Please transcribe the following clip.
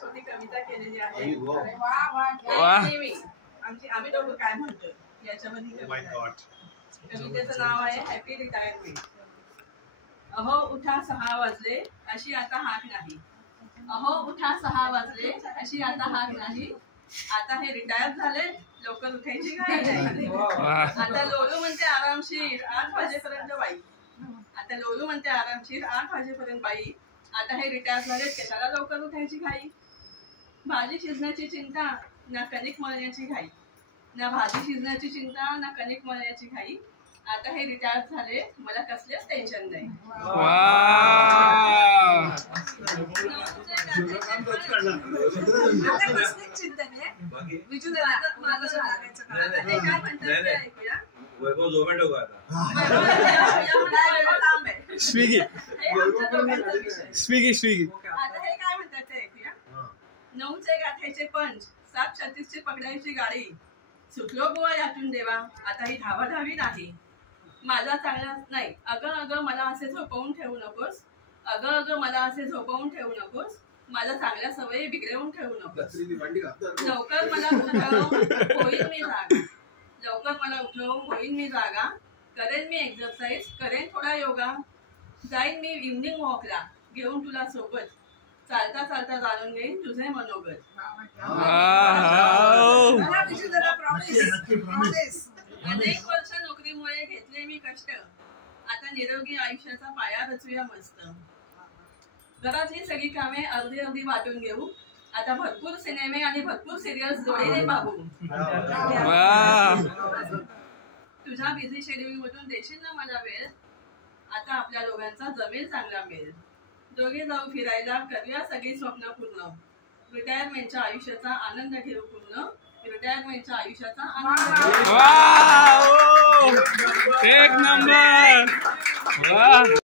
छोटी कविता केलेली आहे. आम्ही दोघं काय म्हणतो याच्यामध्ये कवितेचं नाव आहे हॅपी रिटायरमेंट. अहो उठा 6 वाजले अशी आता हाक नाही. अहो उठा 6 वाजले अशी आता हाक नाही. आता हे रिटायर झाले लवकर उठायची घाई नाही. आता लोलू म्हणते आरामशीर 8 वाजेपर्यंत बाई. आता लोलू म्हणते आरामशीर 8 वाजेपर्यंत बाई. आता हे रिटायर झाले त्याला लवकर उठायची घाई. भाजी शिजण्याची चिंता ना कणिक मळण्याची घाई. ना भाजी शिजण्याची चिंता ना कणिक मळण्याची घाई. आता हे रिटायर झाले मला कसलेच टेन्शन नाही. वैभव झोमॅटो का स्विगी. आता हे काय म्हणतात ते ऐकूया. 9चे गाठायचे पंच 7:36ची पकडायची गाडी. सुटलो बुवा यातून देवा आता ही धावाधावी नाही. माझा चांगला नाही. अगं अगं मला असे झोपवून ठेवू नकोस. अगं अगं मला असे झोपवून ठेवू नकोस. माझ्या चांगल्या सवयी बिघडवून ठेवू नकोस. लवकर मला उठवून होईल मी जागा. लवकर मला उठवून होईल मी जागा. करेन मी एक्सरसाइज करेन थोडा योगा. जाईन मी इव्हनिंग वॉकला घेऊन तुला सोबत. चालता चालता जाणून घेईन तुझे मनोगत. अनेक वर्ष नोकरीमुळे घेतले मी कष्ट. आता निरोगी आयुष्याचा पाया रचूया मस्त. घरातली सगळी कामे अर्धी अर्धी वाटून घेऊ. आता भरपूर सिनेमे आणि भरपूर सिरियल्स जोडीने पाहू. तुझ्या बिझी शेड्यूल मधून देशील ना मला वेळ. आता आपल्या दोघांचा जमेल चांगला मेल. दोघे जाऊ फिरायला करूया सगळी स्वप्न पूर्ण. रिटायरमेंटच्या आयुष्याचा आनंद घेऊ पूर्ण. रिटायरमेंटच्या आयुष्याचा आनंद. एक नंबर.